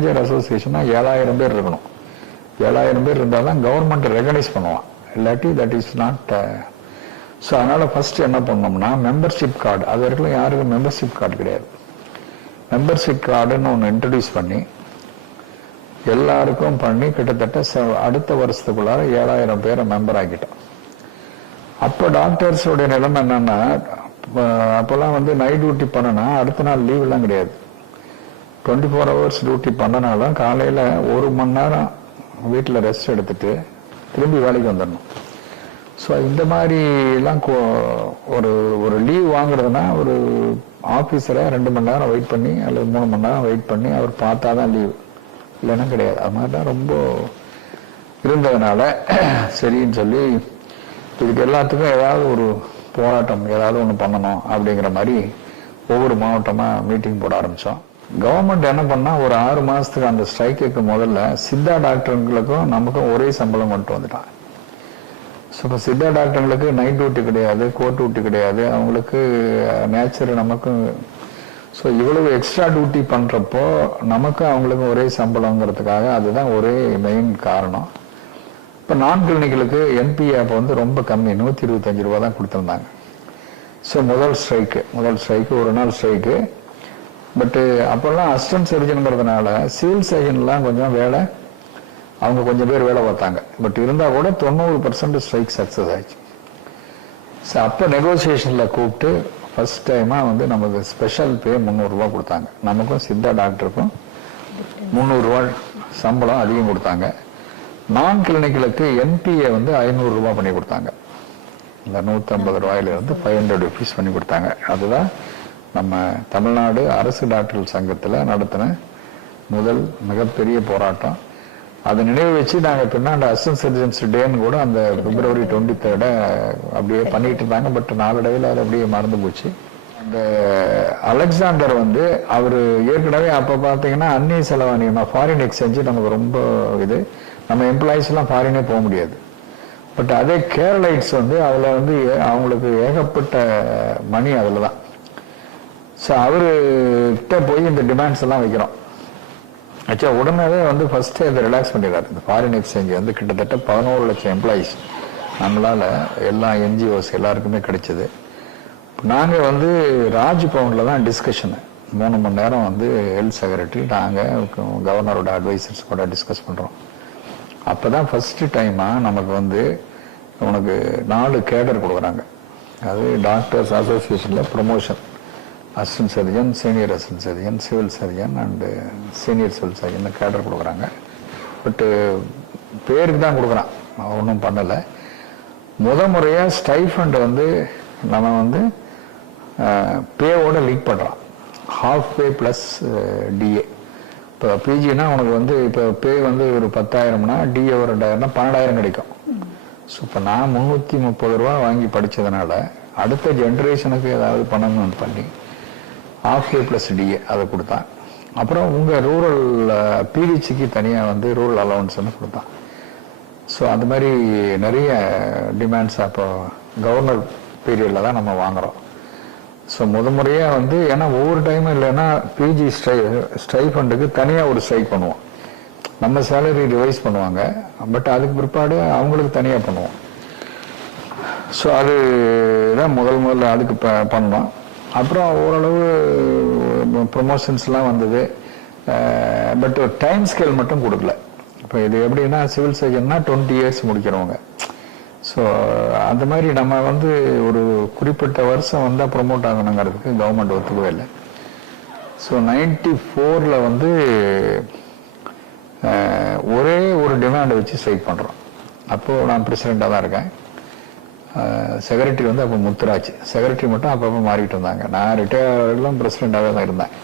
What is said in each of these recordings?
Major அசோசியேஷனா 7000 பேர் இருக்கணும். 7000 பேர் இருந்தால் தான் கவர்மெண்ட் ரெகனைஸ் பண்ணுவான், இல்லாட்டி தட் இஸ் நாட். ஸோ அதனால ஃபர்ஸ்ட் என்ன பண்ணோம்னா மெம்பர்ஷிப் கார்டு, அது வரைக்கும் யாருக்கும் மெம்பர்ஷிப் கார்டு கிடையாது. மெம்பர்ஷிப் கார்டுன்னு ஒன்று இன்ட்ரடியூஸ் பண்ணி எல்லாருக்கும் பண்ணி கிட்டத்தட்ட அடுத்த வருஷத்துக்குள்ளார 7000 பேரை மெம்பர் ஆக்கிட்டோம். அப்போ டாக்டர்ஸோடைய நிலைமை என்னன்னா, அப்போல்லாம் வந்து நைட் டியூட்டி பண்ணனா அடுத்த நாள் லீவ் எல்லாம் கிடையாது. 24 ஹவர்ஸ் டியூட்டி பண்ணனாலும் காலையில் 1 மணி நேரம் வீட்டில் ரெஸ்ட் எடுத்துட்டு திரும்பி வேலைக்கு வந்துடணும். ஸோ இந்த மாதிரி எல்லாம் ஒரு லீவ் வாங்குறதுனா ஒரு ஆஃபீஸரை 2 மணி நேரம் வெயிட் பண்ணி அல்லது 3 மணி நேரம் வெயிட் பண்ணி அவர் பார்த்தா தான் லீவ், இல்லைன்னா கிடையாது. அது மாதிரி தான் ரொம்ப இருந்ததுனால சரின்னு சொல்லி இதுக்கு எல்லாத்துக்கும் ஏதாவது ஒரு போராட்டம் ஏதாவது ஒன்று பண்ணணும் அப்படிங்கிற மாதிரி ஒவ்வொரு மாவட்டமாக மீட்டிங் போட ஆரம்பித்தோம். கவர்மெண்ட் என்ன பண்ணா ஒரு 6 மாதத்துக்கு அந்த ஸ்ட்ரைக்குக்கு முதல்ல சித்தா டாக்டருங்களுக்கும் நமக்கும் ஒரே சம்பளம் கொண்டு வந்துட்டான். ஸோ இப்போ சித்தா டாக்டருங்களுக்கு நைட் டியூட்டி கிடையாது, கோர்ட் டியூட்டி கிடையாது, அவங்களுக்கு நேச்சர் நமக்கும். ஸோ இவ்வளவு எக்ஸ்ட்ரா டியூட்டி பண்ணுறப்போ நமக்கு அவங்களுக்கு ஒரே சம்பளங்கிறதுக்காக அதுதான் ஒரே மெயின் காரணம். இப்போ நான் கிளினிக்கலுக்கு என்பிஏ அப்போ வந்து ரொம்ப கம்மி, 125 ரூபா தான் கொடுத்துருந்தாங்க. ஸோ முதல் ஸ்ட்ரைக்கு ஒரு நாள் ஸ்ட்ரைக்கு. பட்டு அப்போல்லாம் அசிஸ்டன்ட் சர்ஜனுங்கிறதுனால சிவில் சர்ஜன்லாம் கொஞ்சம் வேலை, அவங்க கொஞ்சம் பேர் வேலை பார்த்தாங்க. பட் இருந்தால் கூட 90% ஸ்ட்ரைக் சக்ஸஸ் ஆயிடுச்சு. ஸோ அப்போ நெகோசியேஷனில் கூப்பிட்டு ஃபர்ஸ்ட் டைமாக வந்து நமக்கு ஸ்பெஷல் பே 300 ரூபா கொடுத்தாங்க. நமக்கும் சித்தா டாக்டருக்கும் 300 ரூபா சம்பளம் அதிகம் கொடுத்தாங்க. நான் கிளினிக்கலுக்கு என்பிஏ வந்து 500 ரூபா பண்ணி கொடுத்தாங்க. இந்த 150 ரூபாயிலிருந்து 500 ருபீஸ் பண்ணி கொடுத்தாங்க. அதுதான் நம்ம தமிழ்நாடு அரசு டாக்டர்கள் சங்கத்தில் நடத்தின முதல் மிகப்பெரிய போராட்டம். அதை நினைவு வச்சு நாங்கள் பின்னாடி அசிஸ்டன்ட் சர்ஜன்ஸ் டேன்னு கூட அந்த February 23 அப்படியே பண்ணிட்டு இருந்தாங்க. பட் நாளடைவில் அது அப்படியே மறந்து போச்சு. அந்த அலெக்சாண்டர் வந்து அவர் ஏற்கனவே அப்போ பார்த்தீங்கன்னா அந்நிய செலவாணியமாக ஃபாரின் எக்ஸ்சேஞ்சு நமக்கு ரொம்ப இது, நம்ம எம்ப்ளாயிஸ் எல்லாம் ஃபாரினே போக முடியாது. பட் அதே கேரளைட்ஸ் வந்து அதில் வந்து அவங்களுக்கு ஏகப்பட்ட மணி அதில் தான். ஸோ அவர்கிட்ட போய் இந்த டிமாண்ட்ஸ் எல்லாம் வைக்கிறோம். ஆக்சுவலாக உடனே வந்து ஃபர்ஸ்டே அதை ரிலாக்ஸ் பண்ணிடுறாரு. இந்த ஃபாரின் எக்ஸ்சேஞ்ச் வந்து கிட்டத்தட்ட 11 லட்சம் எம்ப்ளாயிஸ் நம்மளால எல்லா என்ஜிஓஸ் எல்லாருக்குமே கிடைச்சது. நாங்கள் வந்து ராஜ்பவனில் தான் டிஸ்கஷனு 3 மணி நேரம் வந்து ஹெல்த் செக்ரட்டரி நாங்கள் கவர்னரோட அட்வைசர்ஸ் கூட டிஸ்கஸ் பண்ணுறோம். அப்போ தான் ஃபர்ஸ்ட் டைமாக நமக்கு வந்து உனக்கு 4 கேடர் கொடுக்குறாங்க. அது டாக்டர்ஸ் அசோசியேஷனில் promotion, assistant surgeon, senior assistant surgeon, civil surgeon and senior civil surgeon cadre கொடுக்குறாங்க. பட்டு பேருக்கு தான் கொடுக்குறான், ஒன்றும் பண்ணலை. முறையாக ஸ்டைஃபண்ட் வந்து நம்ம வந்து பேவோட லீக் பண்ணுறான். Half pay plus DA. இப்போ பிஜினா உனக்கு வந்து இப்போ பே வந்து ஒரு 10,000னா டிஏ ஒரு 2,000னா 12,000 கிடைக்கும். ஸோ இப்போ நான் 330 ரூபா வாங்கி படித்ததுனால அடுத்த ஜென்ரேஷனுக்கு ஏதாவது பண்ணணும்னு பண்ணி ஹாஃப் பே ப்ளஸ் டிஏ அதை கொடுத்தான். அப்புறம் உங்கள் ரூரல் பிஹெச்சுக்கு தனியாக வந்து ரூரல் அலவன்ஸ்ன்னு கொடுத்தான். ஸோ அந்த மாதிரி நிறைய டிமாண்ட்ஸ் அப்போ கவர்னர் பீரியடில் தான் நம்ம வாங்குகிறோம். ஸோ முறையாக வந்து ஏன்னா ஒவ்வொரு டைமும் இல்லைன்னா பிஜி ஸ்டைஃபண்டுக்கு தனியாக ஒரு ஸ்ட்ரைக் பண்ணுவோம். நம்ம சேலரி ரிவைஸ் பண்ணுவாங்க, பட் அதுக்கு பிற்பாடு அவங்களுக்கு தனியாக பண்ணுவோம். ஸோ அது தான் முதல்ல அதுக்கு பண்ணோம். அப்புறம் ஓரளவு ப்ரொமோஷன்ஸ்லாம் வந்தது. பட் டைம் ஸ்கேல் மட்டும் கொடுக்கல. இப்போ இது எப்படின்னா சிவில் சர்ஜன்னா 20 இயர்ஸ் முடிக்கிறவங்க. ஸோ அந்த மாதிரி நம்ம வந்து ஒரு குறிப்பிட்ட வருஷம் வந்தால் ப்ரொமோட் ஆகணுங்கிறதுக்கு கவர்மெண்ட் ஒத்துக்கவே இல்லை. ஸோ 94 வந்து ஒரே ஒரு டிமாண்டை வச்சு ஸ்ட்ரைக் பண்ணுறோம். அப்போது நான் பிரசிடெண்ட்டாக தான் இருக்கேன். செக்ரட்டரி வந்து அப்போ முத்துராஜ், செக்ரட்டரி மட்டும் அப்பப்போ மாறிட்டு இருந்தாங்க. நான் ரிட்டையர்லாம் பிரசிடெண்ட்டாகவே தான் இருந்தேன்.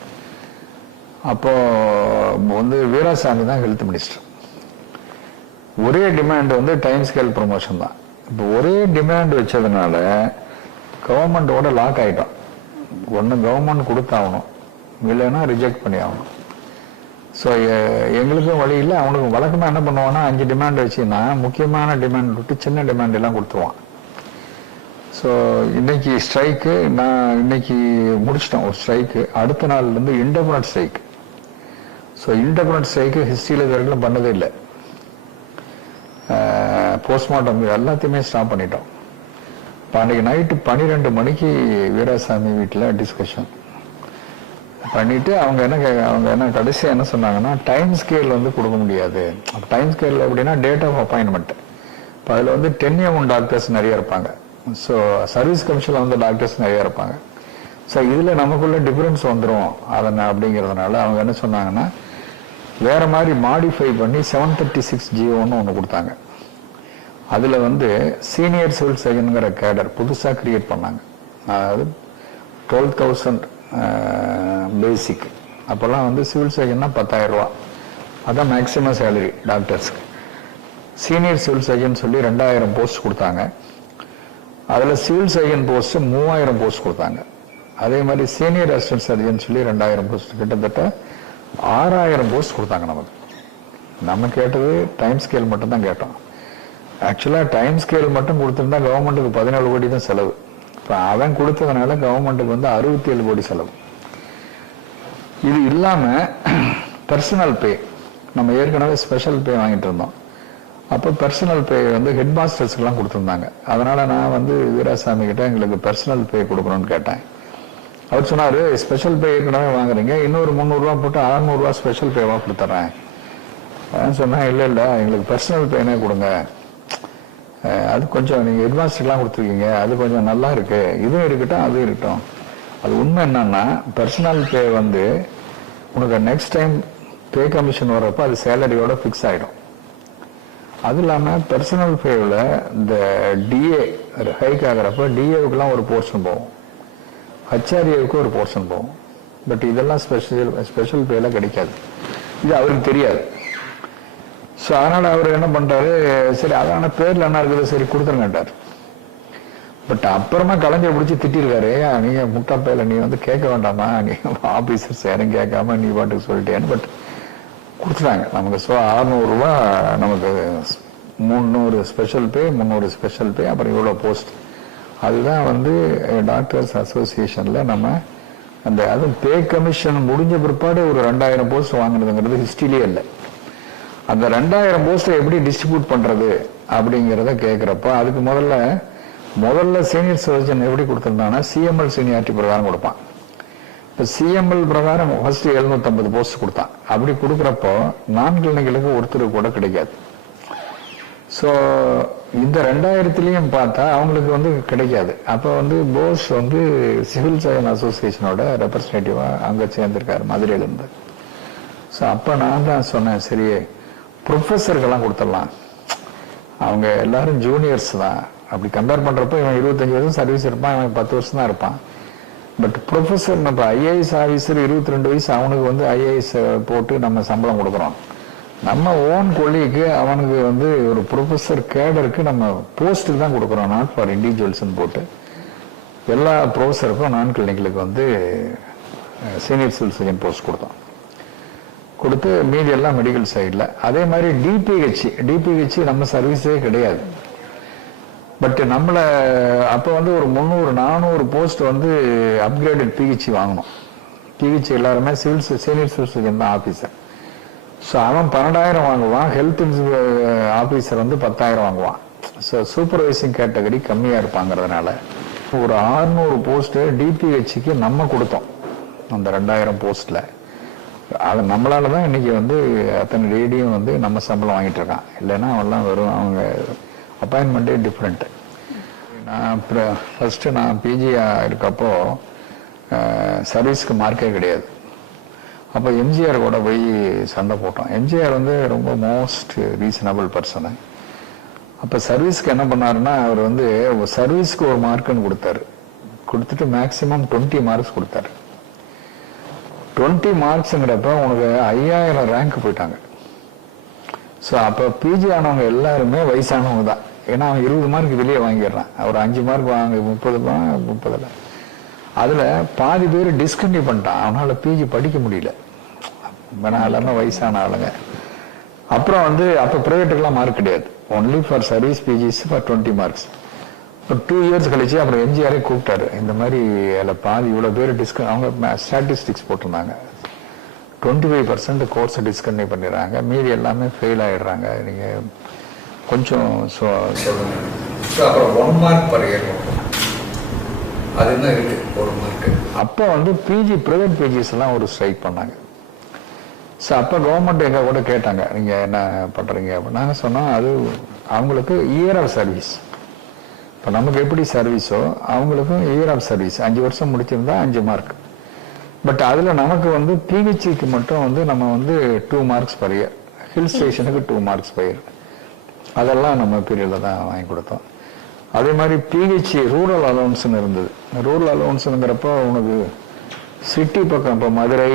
அப்போது வந்து வீராசாமி தான் ஹெல்த் மினிஸ்டர். ஒரே டிமாண்ட் வந்து டைம் ஸ்கேல் ப்ரொமோஷன் தான். இப்போ ஒரே டிமாண்ட் வச்சதுனால கவர்மெண்டோட லாக் ஆகிட்டோம். ஒன்று கவர்மெண்ட் கொடுத்தாகணும், இல்லைன்னா ரிஜெக்ட் பண்ணி ஆகணும். ஸோ எங்களுக்கும் வழி இல்லை, அவனுக்கு வழக்கமாக என்ன பண்ணுவான்னா 5 டிமாண்ட் வச்சுன்னா முக்கியமான டிமாண்ட் விட்டு சின்ன டிமாண்ட் எல்லாம் கொடுத்துருவான். ஸோ இன்னைக்கு ஸ்ட்ரைக்கு நான் இன்னைக்கு முடிச்சிட்டோம் ஒரு ஸ்ட்ரைக்கு. அடுத்த நாள்லேருந்து indefinite strike. So so indefinite strike ஹிஸ்ட்ரியில் இது வரைக்கும் பண்ணதே இல்லை. போஸ்ட்மார்ட்டம் எல்லாத்தையுமே ஸ்டாப் பண்ணிட்டோம். இப்போ அன்றைக்கி நைட்டு 12 மணிக்கு வீராசாமி வீட்டில் டிஸ்கஷன் பண்ணிட்டு அவங்க என்ன கடைசியாக என்ன சொன்னாங்கன்னா, டைம் ஸ்கேல் வந்து கொடுக்க முடியாது. டைம் ஸ்கேல் அப்படின்னா டேட் ஆஃப் அப்பாயின்மெண்ட். இப்போ அதில் வந்து 10 AM டாக்டர்ஸ் நிறைய இருப்பாங்க. ஸோ சர்வீஸ் கமிஷனில் வந்து டாக்டர்ஸ் நிறைய இருப்பாங்க. ஸோ இதில் நமக்குள்ள டிஃபரன்ஸ் வந்துடும் அப்படிங்கிறதுனால அவங்க என்ன சொன்னாங்கன்னா, வேற மாதிரி மாடிஃபை பண்ணி 736 GOன்னு ஒன்று கொடுத்தாங்க. அதில் வந்து சீனியர் சிவில் சர்ஜனுங்கிற கேடர் புதுசாக கிரியேட் பண்ணாங்க. அதாவது 12,000 பேசிக். அப்போல்லாம் வந்து சிவில் சர்ஜன்னா 10,000 ரூபா, அதான் மேக்சிமம் சேலரி டாக்டர்ஸ்க்கு. சீனியர் சிவில் சர்ஜன் சொல்லி 2,000 போஸ்ட் கொடுத்தாங்க. அதில் சிவில் சர்ஜன் போஸ்ட் 3,000 போஸ்ட் கொடுத்தாங்க. அதே மாதிரி சீனியர் அசிஸ்டன்ட் சர்ஜன் சொல்லி 2,000 போஸ்ட், கிட்டத்தட்ட 6,000 போஸ்ட் கொடுத்தாங்க நமக்கு. நம்ம கேட்டது டைம் ஸ்கேல் மட்டும் தான் கேட்டோம். ஆக்சுவலாக டைம் ஸ்கேல் மட்டும் கொடுத்துருந்தா கவர்மெண்ட்டுக்கு 17 கோடி தான் செலவு. இப்போ அவன் கொடுத்ததுனால கவர்மெண்ட்டுக்கு வந்து 67 கோடி செலவு. இது இல்லாமல் பர்சனல் பே, நம்ம ஏற்கனவே ஸ்பெஷல் பே வாங்கிட்டு இருந்தோம். அப்போ பர்சனல் பே வந்து ஹெட் மாஸ்டர்ஸ்க்கெல்லாம் கொடுத்துருந்தாங்க. அதனால நான் வந்து வீராசாமி கிட்ட எங்களுக்கு பர்சனல் பே கொடுக்கணும்னு கேட்டேன். அவர் சொன்னார், ஸ்பெஷல் பே ஏற்கனவே வாங்குறீங்க, இன்னொரு 300 ரூபா போட்டு 600 ரூபா ஸ்பெஷல் பேவாக கொடுத்துட்றேன். சொன்னேன், இல்லை எங்களுக்கு பர்சனல் பேனே கொடுங்க, அது கொஞ்சம் நீங்கள் ஹெட்மாஸ்டர்லாம் கொடுத்துருக்கீங்க, அது கொஞ்சம் நல்லா இருக்கு, இதுவும் இருக்கட்டும் அதுவும் இருக்கட்டும். அது உண்மை என்னன்னா, பர்சனல் பே வந்து உனக்கு நெக்ஸ்ட் டைம் பே கமிஷன் வர்றப்போ அது சேலரியோட ஃபிக்ஸ் ஆகிடும். அது இல்லாமல் பர்சனல் பேவில் இந்த டிஏ ஹைக் ஆகிறப்ப டிஏவுக்குலாம் ஒரு போர்ஷன் போகும், ஹச்ஆர்ஏவுக்கு ஒரு போர்ஷன் போகும். பட் இதெல்லாம் ஸ்பெஷல் பேல கிடைக்காது. இது அவருக்கு தெரியாது. ஸோ அதனால் அவர் என்ன பண்ணுறாரு, சரி அதான பேரில் என்ன இருக்குது, சரி கொடுத்துருங்கட்டார். பட் அப்புறமா கலைஞர் பிடிச்சி திட்டிருக்காரு, நீங்கள் முட்டா பேரில் நீ வந்து கேட்க வேண்டாமா, நீ ஆஃபீஸர்ஸ் யாரும் கேட்காம நீ பாட்டுக்கு சொல்லிட்டேன்னு. பட் கொடுத்துட்டாங்க நமக்கு. ஸோ 600 ரூபா நமக்கு, 300 ஸ்பெஷல் பே, 300 ஸ்பெஷல் பே, அப்புறம் இவ்வளோ போஸ்ட். அதுதான் வந்து டாக்டர்ஸ் அசோசியேஷனில் நம்ம அந்த அதுவும் பே கமிஷன் முடிஞ்ச பிற்பாடு ஒரு 2,000 போஸ்ட் வாங்கினதுங்கிறது ஹிஸ்ட்ரியிலே இல்லை. அந்த 2,000 போஸ்ட்டை எப்படி டிஸ்ட்ரிபியூட் பண்ணுறது அப்படிங்கிறத கேட்குறப்ப அதுக்கு முதல்ல சீனியர் சர்ஜன் எப்படி கொடுத்துருந்தாங்கன்னா சிஎம்எல் சீனியாரிட்டி பிரகாரம் கொடுப்பான். இப்போ சிஎம்எல் பிரகாரம் ஃபர்ஸ்ட் 750 போஸ்ட் கொடுத்தான். அப்படி கொடுக்குறப்போ நான் கிளினிக்கலுக்கு ஒருத்தர் கூட கிடைக்காது. ஸோ இந்த 2000த்துலேயும் பார்த்தா அவங்களுக்கு வந்து கிடைக்காது. அப்போ வந்து போஸ் வந்து சிவில் சர்ஜன் அசோசியேஷனோட ரெப்ரஸன்டேட்டிவாக அங்கே சேர்ந்திருக்காரு மதுரையிலேருந்து. ஸோ அப்போ நான் தான் சொன்னேன், சரி ப்ரொஃபஸருக்கெல்லாம் கொடுத்துடலாம், அவங்க எல்லாரும் ஜூனியர்ஸ் தான். அப்படி கம்பேர் பண்ணுறப்போ இவன் 25 வருஷம் சர்வீஸ் இருப்பான், இவன் 10 வருஷம் தான் இருப்பான். பட் ப்ரொஃபஸர் நம்ம ஐஏஎஸ் ஆஃபீஸர் 22 வயசு, அவனுக்கு வந்து ஐஏஎஸ் போட்டு நம்ம சம்பளம் கொடுக்குறோம். நம்ம ஓன் கொள்ளிக்கு அவனுக்கு வந்து ஒரு ப்ரொஃபஸர் கேடருக்கு நம்ம போஸ்ட்டுக்கு தான் கொடுக்குறோம், நாட் ஃபார் இண்டிவிஜுவல்ஸ்ன்னு போட்டு. எல்லா ப்ரொஃபஸருக்கும் நான் கிளினிக்கலுக்கு வந்து சீனியர் சிவில் சர்ஜன் போஸ்ட் கொடுத்து மீதி எல்லாம் மெடிக்கல் சைடில். அதே மாதிரி டிபிஹெச் நம்ம சர்வீஸே கிடையாது. பட் நம்மளை அப்போ வந்து ஒரு 300-400 போஸ்ட் வந்து அப்கிரேடட் பிஹெச் வாங்கணும். பிஹெச் எல்லாருமே சீனியர் சிவில் சர்ஜன் தான் ஆஃபீஸர். ஸோ அவன் 12,000 வாங்குவான், ஹெல்த் ஆஃபீஸர் வந்து 10,000 வாங்குவான். ஸோ சூப்பர்வைசிங் கேட்டகரி கம்மியாக இருப்பாங்கிறதுனால ஒரு 600 போஸ்ட்டு டிபிஹெச்சுக்கு நம்ம கொடுத்தோம். அந்த 2,000 போஸ்ட்டில் அது நம்மளால தான் இன்னைக்கு வந்து அத்தனை ரேடியும் வந்து நம்ம சம்பளம் வாங்கிட்டு இருக்கான். இல்லைன்னா அவெல்லாம் வெறும் அவங்க அப்பாயின்மெண்ட்டே டிஃப்ரெண்ட்டு. நான் ஃபர்ஸ்ட் நான் பிஜியா இருக்கப்போ சர்வீஸ்க்கு மார்க்கே கிடையாது. அப்போ எம்ஜிஆர் கூட போய் சண்டை போட்டோம். எம்ஜிஆர் வந்து ரொம்ப மோஸ்ட் ரீசனபிள் பர்சனு. அப்போ சர்வீஸ்க்கு என்ன பண்ணாருன்னா, அவர் வந்து சர்வீஸ்க்கு ஒரு மார்க்குன்னு கொடுத்துட்டு மேக்சிமம் 20 மார்க்ஸ் கொடுத்தாரு. 20 மார்க்ஸுங்கிறப்ப உனக்கு 5,000 ரேங்க் போயிட்டாங்க. ஸோ அப்போ பிஜி ஆனவங்க எல்லாருமே வயசானவங்க தான். ஏன்னா அவன் 20 மார்க் வெளியே வாங்கிடுறான். அவர் 5 மார்க் வாங்க 30 அதில் பாதி பேர் டிஸ்கண்டினியூ பண்ணிட்டான். அவனால் பிஜி படிக்க முடியல. ஏன்னா எல்லாருமே வயசான ஆளுங்க. அப்புறம் வந்து அப்போ ப்ரைவேட்டுக்கெல்லாம் மார்க் கிடையாது, only for service PGs for 20 marks. ஒரு 2 இயர்ஸ் கழிச்சு அப்புறம் எம்ஜிஆரே கூப்பிட்டாரு. இந்த மாதிரி அதில் பாதி இவ்வளோ பேர் அவங்க ஸ்டாட்டிஸ்டிக்ஸ் போட்டிருந்தாங்க. 25% கோர்ஸை டிஸ்கன்டினியூ பண்ணிடுறாங்க, மீதி எல்லாமே ஃபெயில் ஆகிடுறாங்க. நீங்கள் கொஞ்சம் சொல்லுங்கள். ஸோ அப்புறம் 1 மார்க் பர் இயர் அது என்ன இருக்குது 1 மார்க்கு. அப்போ வந்து பிஜி ப்ரைவேட் பிஜிஸ் எல்லாம் ஒரு ஸ்ட்ரைக் பண்ணாங்க. ஸோ அப்போ கவர்மெண்ட் எங்கள் கூட கேட்டாங்க, நீங்கள் என்ன பண்ணுறீங்க அப்படின்னு. நாங்கள் சொன்னோம், அது அவங்களுக்கு இயர் ஆஃப் சர்வீஸ். இப்போ நமக்கு எப்படி சர்வீஸோ அவங்களுக்கும் இயர் ஆஃப் சர்வீஸ் 5 வருஷம் முடிச்சிருந்தா 5 மார்க். பட் அதில் நமக்கு வந்து பிஹெச்சிக்கு மட்டும் வந்து நம்ம வந்து 2 மார்க்ஸ் பர் இயர், ஹில் ஸ்டேஷனுக்கு 2 மார்க்ஸ் பர் இயர், அதெல்லாம் நம்ம பீரியடில் தான் வாங்கி கொடுத்தோம். அதே மாதிரி பிஹெச்சி ரூரல் அலோவன்ஸ்னு இருந்தது. ரூரல் அலோவன்ஸுங்கிறப்போ உனக்கு சிட்டி பக்கம், இப்போ மதுரை,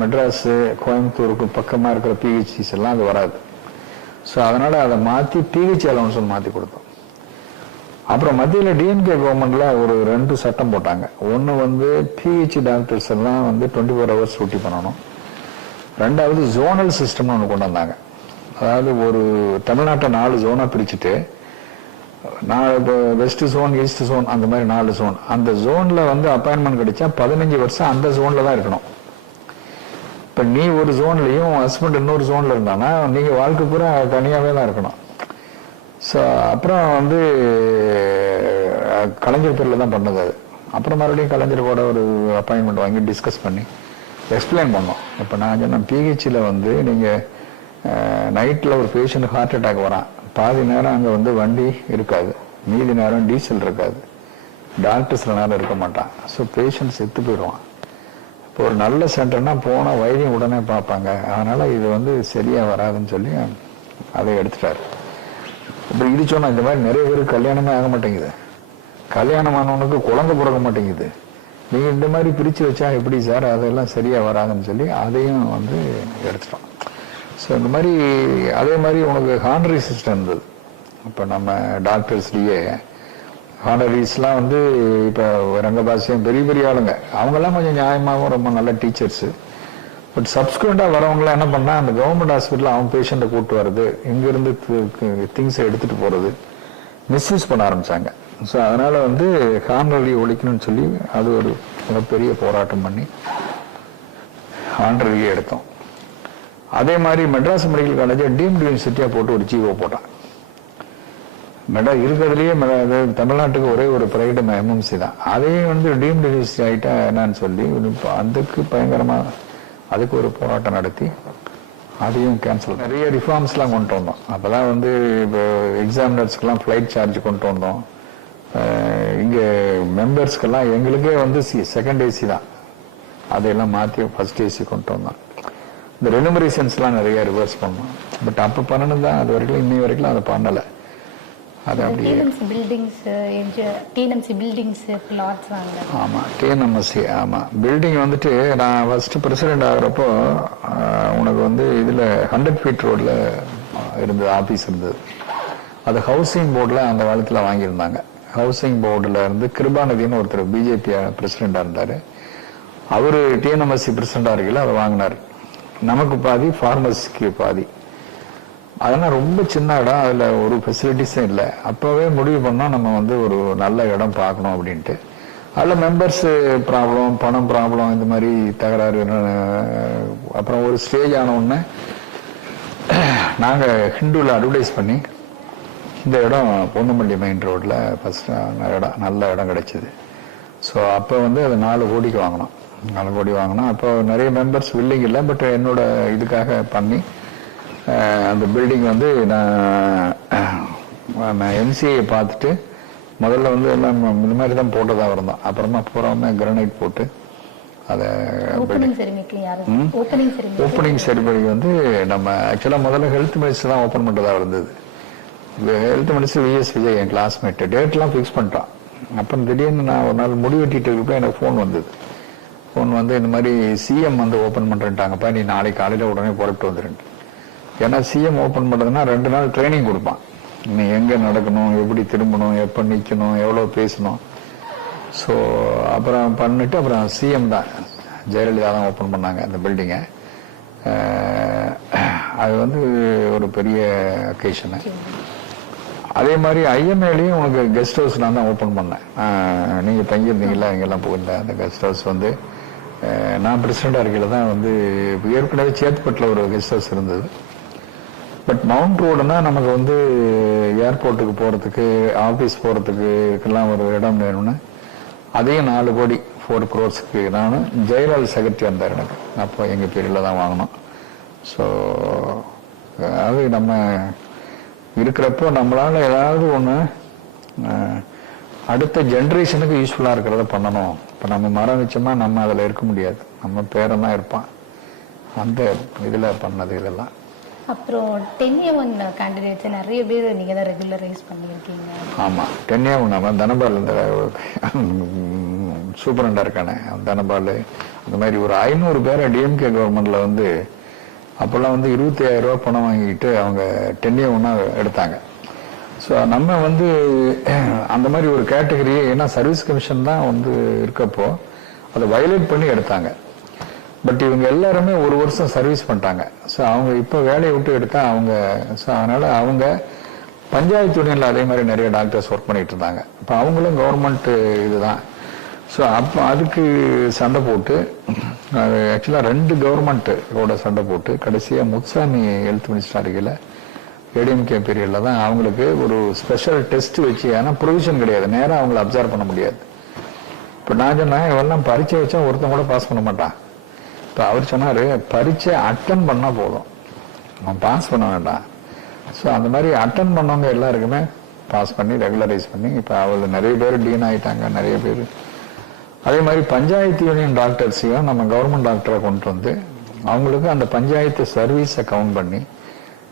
மெட்ராஸு, கோயம்புத்தூருக்கு பக்கமாக இருக்கிற பிஹெச்சிஸ் எல்லாம் அது வராது. ஸோ அதனால் அதை மாற்றி பிஹெச்சி அலோவன்ஸ் மாற்றி கொடுத்தோம். அப்புறம் மத்தியில் டிஎம்கே கவர்மெண்ட்ல ஒரு 2 சட்டம் போட்டாங்க. ஒன்று வந்து பிஹெச்சி டாக்டர்ஸ் எல்லாம் வந்து 24 ஹவர்ஸ் டியூட்டி பண்ணணும். ரெண்டாவது ஜோனல் சிஸ்டம்னு ஒன்று கொண்டு வந்தாங்க. அதாவது ஒரு தமிழ்நாட்டை 4 ஜோனாக பிரிச்சுட்டு, இப்போ வெஸ்ட் ஜோன், ஈஸ்ட் ஜோன், அந்த மாதிரி 4 ஜோன். அந்த ஜோனில் வந்து அப்பாயின்மெண்ட் கிடைச்சா 15 வருஷம் அந்த ஜோனில் தான் இருக்கணும். இப்போ நீ ஒரு ஜோன்லையும் ஹஸ்பண்ட் இன்னொரு ஜோனில் இருந்தானா நீங்கள் வாழ்க்கை பூரா தனியாகவே தான் இருக்கணும். ஸோ அப்புறம் வந்து கலைஞர் பேரில் தான் பண்ணது அது. அப்புறம் மறுபடியும் கலைஞர் கூட ஒரு அப்பாயின்மெண்ட் வாங்கி டிஸ்கஸ் பண்ணி எக்ஸ்பிளைன் பண்ணோம். இப்போ நான் சொன்னேன், பிஹெச்சியில் வந்து நீங்கள் நைட்டில் ஒரு பேஷண்ட் ஹார்ட் அட்டாக் வரான், பாதி நேரம் அங்கே வந்து வண்டி இருக்காது, மீதி நேரம் டீசல் இருக்காது, டாக்டர் சில நேரம் இருக்க மாட்டான். ஸோ பேஷண்ட் செத்து போயிடுவான். இப்போ ஒரு நல்ல சென்டர்னா போனால் வைத்தியம் உடனே பார்ப்பாங்க. அதனால் இது வந்து சரியாக வராதுன்னு சொல்லி அதை எடுத்துட்டாரு. இப்போ இது சொன்னால் இந்த மாதிரி நிறைய பேருக்கு கல்யாணமே ஆக மாட்டேங்குது, கல்யாணமானவனுக்கு குழந்தை பிறக்க மாட்டேங்குது. நீங்கள் இந்த மாதிரி பிரித்து வச்சா எப்படி சார், அதெல்லாம் சரியாக வராதுன்னு சொல்லி அதையும் வந்து எடுத்துட்டோம். ஸோ இந்த மாதிரி அதே மாதிரி உனக்கு ஹானரி சிஸ்டம் இருந்தது. இப்போ நம்ம டாக்டர்ஸ்லேயே ஹானரிஸ்லாம் வந்து இப்போ ரங்கபாசியம் பெரிய பெரிய ஆளுங்க, அவங்கெல்லாம் கொஞ்சம் நியாயமாகவும் ரொம்ப நல்ல டீச்சர்ஸு. பட் சப்ஸ்குவெண்ட்டாக வரவங்களாம் என்ன பண்ணால், அந்த கவர்மெண்ட் ஹாஸ்பிட்டலில் அவங்க பேஷண்ட்டை கூப்பிட்டு வர்றது, இங்கேருந்து திங்ஸை எடுத்துகிட்டு போகிறது, மிஸ்யூஸ் பண்ண ஆரம்பித்தாங்க. ஸோ அதனால் வந்து ஹானரி ஒழிக்கணும்னு சொல்லி அது ஒரு மிகப்பெரிய போராட்டம் பண்ணி ஹானரியை எடுத்தோம். அதே மாதிரி மெட்ராஸ் மெடிக்கல் காலேஜை டீம்டு யூனிவர்சிட்டியாக போட்டு ஒரு ஜிஓ போட்டான். இருக்கிறதுலேயே தமிழ்நாட்டுக்கு ஒரே ஒரு பிரைவேட் எம்எம்சி தான், அதையும் வந்து டீம்டு யூனிவர்சிட்டி ஆகிட்டா என்னன்னு சொல்லி அதுக்கு பயங்கரமாக அதுக்கு ஒரு போராட்டம் நடத்தி அதையும் கேன்சல். நிறைய ரிஃபார்ம்ஸ்லாம் கொண்டு வந்தோம். அப்போ தான் வந்து இப்போ எக்ஸாமினர்ஸ்க்கெல்லாம் ஃப்ளைட் சார்ஜ் கொண்டு வந்தோம். இங்கே மெம்பர்ஸ்க்கெல்லாம் எங்களுக்கே வந்து செகண்ட் ஏசி தான், அதையெல்லாம் மாற்றி ஃபர்ஸ்ட் ஏசி கொண்டு வந்தோம். இந்த ரெனுமரேஷன்ஸ்லாம் நிறைய ரிவர்ஸ் பண்ணோம். பட் அப்போ பண்ணணும் தான், அது வரைக்கும் இன்னி வரைக்கும் அதை பண்ணலை. அது அப்படியே ஆமாம் டிஎன்எம்எஸ்சி. ஆமாம் பில்டிங் வந்துட்டு நான் ஃபர்ஸ்ட் பிரசிடென்ட் ஆகிறப்போ உனக்கு வந்து இதில் 100 ஃபீட் ரோடில் இருந்தது ஆஃபீஸ் இருந்தது. அது ஹவுசிங் போர்டில் அந்த காலத்தில் வாங்கியிருந்தாங்க. ஹவுசிங் போர்டில் இருந்து கிருபாநிதினு ஒருத்தர் பிஜேபி பிரசிடெண்டாக இருந்தார். அவர் டிஎன்எம்எஸ்சி பிரசிடெண்டாக இருக்கல அதை வாங்கினார். நமக்கு பாதி, ஃபார்மசிக்கு பாதி. அதெல்லாம் ரொம்ப சின்ன இடம், அதில் ஒரு ஃபெசிலிட்டிஸும் இல்லை. அப்போவே முடிவு பண்ணோம் நம்ம வந்து ஒரு நல்ல இடம் பார்க்கணும் அப்படின்ட்டு. அதில் மெம்பர்ஸு ப்ராப்ளம், பணம் ப்ராப்ளம், இந்த மாதிரி தகராறு. அப்புறம் ஒரு ஸ்டேஜ் ஆனவுடனே நாங்கள் ஹிந்துவில் அட்வர்டைஸ் பண்ணி இந்த இடம் பொன்னமல்லி மெயின் ரோட்டில் ஃபஸ்ட்டு இடம், நல்ல இடம் கிடைச்சிது. ஸோ அப்போ வந்து அது 4 கோடிக்கு வாங்கினோம். 4 கோடி வாங்கினோம். அப்போ நிறைய மெம்பர்ஸ் வில்லிங் இல்லை, பட் என்னோட இதுக்காக பண்ணி அந்த பில்டிங் வந்து நான் எம்சிஏ பார்த்துட்டு முதல்ல வந்து எல்லாம் இந்த மாதிரி தான் போட்டதாக இருந்தோம். அப்புறமா பூராமே கிரானைட் போட்டு அதை ஓப்பனிங் செரிமனி வந்து நம்ம ஆக்சுவலாக முதல்ல ஹெல்த் மினிஸ்டர் தான் ஓப்பன் பண்ணுறதா இருந்தது. ஹெல்த் மினிஸ்டர் விஎஸ் விஜய் என் கிளாஸ்மேட்டு டேட்லாம் ஃபிக்ஸ் பண்ணிட்டான். அப்புறம் திடீர்னு நான் ஒரு நாள் முடிவெட்டிட்டு இருக்கப்போ எனக்கு ஃபோன் வந்தது. ஃபோன் வந்து இந்த மாதிரி சிஎம் வந்து ஓப்பன் பண்ணுறேன்ட்டாங்கப்பா, நீ நாளைக்கு காலையில் உடனே புறப்பட்டு வந்துருன்ட்டு. ஏன்னா சிஎம் ஓப்பன் பண்ணுறதுன்னா 2 நாள் ட்ரைனிங் கொடுப்பான். நீ எங்கே நடக்கணும், எப்படி திரும்பணும், எப்போ நிற்கணும், எவ்வளோ பேசணும். ஸோ அப்புறம் பண்ணிட்டு அப்புறம் சிஎம் தான் ஜெயலலிதா தான் ஓப்பன் பண்ணாங்க அந்த பில்டிங்கை. அது வந்து ஒரு பெரிய அக்கேஷனு. அதே மாதிரி ஐஎம்ஏலையும் உனக்கு கெஸ்ட் ஹவுஸ் நான் தான் ஓப்பன் பண்ணேன். நீங்கள் தங்கியிருந்தீங்களா, இங்கெல்லாம் போகல. அந்த கெஸ்ட் ஹவுஸ் வந்து நான் பிரசிடண்டா இருக்கையில தான் வந்து ஏற்கனவே சேத்துப்பட்டில் ஒரு கெஸ்ட் ஹவுஸ் இருந்தது. பட் மவுண்ட் ரோடுனா நமக்கு வந்து ஏர்போர்ட்டுக்கு போறதுக்கு, ஆபீஸ் போறதுக்கு இதுக்கெல்லாம் ஒரு இடம் வேணும்னு அதையும் 4 கோடி 4 crores நானும் ஜெயலலிதா செக்ரட்டரி இருந்தார் எனக்கு. அப்போ எங்க பீரியட்ல தான் வாங்கினோம். ஸோ அது நம்ம இருக்கிறப்போ நம்மளால ஏதாவது ஒண்ணு அடுத்த ஜெனரேஷனுக்கு யூஸ்ஃபுல்லா இருக்கிறத பண்ணணும். இப்ப நம்ம மரம் வச்சோமா நம்ம அதுல இருக்க முடியாது, நம்ம பேரன் தான் இருப்பான். அந்த இதுல பண்ணது இதெல்லாம். அப்புறம் 10A1 கேண்டிடேட்ஸ் நிறைய பேர் நீங்க தான் ரெகுலரைஸ் பண்ணியிருக்கீங்க. ஆமா, 10A1 நம்ம தனபால் இந்த சூப்பரண்டா இருக்கானே தனபால், அந்த மாதிரி ஒரு 500 பேரை டிஎம்கே கவர்மெண்ட்ல வந்து அப்பெல்லாம் வந்து 25,000 ரூபாய் பணம் வாங்கிட்டு அவங்க 10A1 எடுத்தாங்க. ஸோ நம்ம வந்து அந்த மாதிரி ஒரு கேட்டகரி, ஏன்னா சர்வீஸ் கமிஷன் தான் வந்து இருக்கப்போ அதை வயலேட் பண்ணி எடுத்தாங்க. பட் இவங்க எல்லாருமே 1 வருஷம் சர்வீஸ் பண்ணிட்டாங்க. ஸோ அவங்க இப்போ வேலையை விட்டு எடுத்தா அவங்க, ஸோ அதனால அவங்க பஞ்சாயத்து யூனியன்ல அதே மாதிரி நிறைய டாக்டர்ஸ் ஒர்க் பண்ணிட்டு இருந்தாங்க. இப்போ அவங்களும் கவர்மெண்ட் இதுதான். ஸோ அப்போ அதுக்கு சண்டை போட்டு ஆக்சுவலா 2 கவர்மெண்ட்டோட சண்டை போட்டு கடைசியா முத்துசாமி ஹெல்த் மினிஸ்டர் இருக்கையில ஏடிஎம்கே பீரியட்ல தான் அவங்களுக்கு ஒரு ஸ்பெஷல் டெஸ்ட் வச்சு, ஏன்னா ப்ரொவிஷன் கிடையாது, நேரம் அவங்களை அப்சர்வ் பண்ண முடியாது. இப்போ நான் சொன்னேன் இவெல்லாம் பரீட்சை வச்சா ஒருத்தன் கூட பாஸ் பண்ண மாட்டான். இப்போ அவர் சொன்னாரு பரீட்சை அட்டன் பண்ணா போதும், அவன் பாஸ் பண்ண வேண்டாம். ஸோ அந்த மாதிரி அட்டன் பண்ணவங்க எல்லாருக்குமே பாஸ் பண்ணி ரெகுலரைஸ் பண்ணி இப்போ அவள் நிறைய பேர் டீன் ஆயிட்டாங்க. நிறைய பேர் அதே மாதிரி பஞ்சாயத்து யூனியன் டாக்டர்ஸையும் நம்ம கவர்மெண்ட் டாக்டரை கொண்டு வந்து அவங்களுக்கு அந்த பஞ்சாயத்து சர்வீஸை கவுண்ட் பண்ணி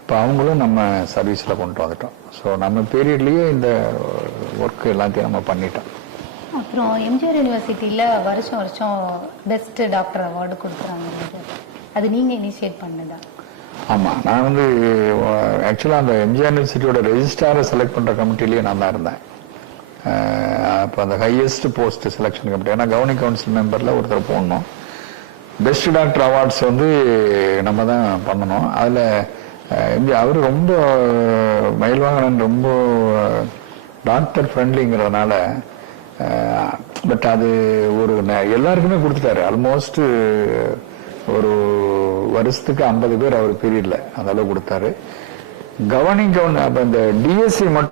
இப்போ அவங்களும் நம்ம சர்வீஸ்ல கொண்டு வந்துட்டோம். ஸோ நம்ம பீரியட்லயே இந்த ஒர்க் எல்லாத்தையும் நம்ம பண்ணிட்டோம். அப்புறம் எம்ஜிஆர் யூனிவர்சிட்டியில வருஷம் வருஷம் பெஸ்ட் டாக்டர் அவார்டு கொடுக்குறாங்க, அது நீங்க இனிஷியேட் பண்ணதா? ஆமா, நான் வந்து ஆக்சுவலா அந்த எம்ஜிஆர் யூனிவர்சிட்டியோட ரெஜிஸ்ட்ராரை செலக்ட் பண்ற கமிட்டிலேயே நான் தான் இருந்தேன். இப்போ அந்த ஹையஸ்ட் போஸ்ட் செலக்ஷன் கமிட்டி, ஏன்னா கவர்னிங் கவுன்சில் மெம்பர்ல ஒருத்தர் போடணும். பெஸ்ட் டாக்டர் அவார்ட்ஸ் வந்து நம்ம தான் பண்ணணும். அதுல அவர் ரொம்ப மயில்வாகனன் ரொம்ப டாக்டர் ஃப்ரெண்ட்லிங்கிறதுனால, பட் அது ஒரு எல்லாருக்குமே கொடுத்துட்டாரு. ஆல்மோஸ்ட் ஒரு வருஷத்துக்கு 50 பேர் அவர் பீரியட்ல அந்த அளவு கொடுத்தாரு. கவர்னிங் இந்த டிஎஸ்சி மட்டும்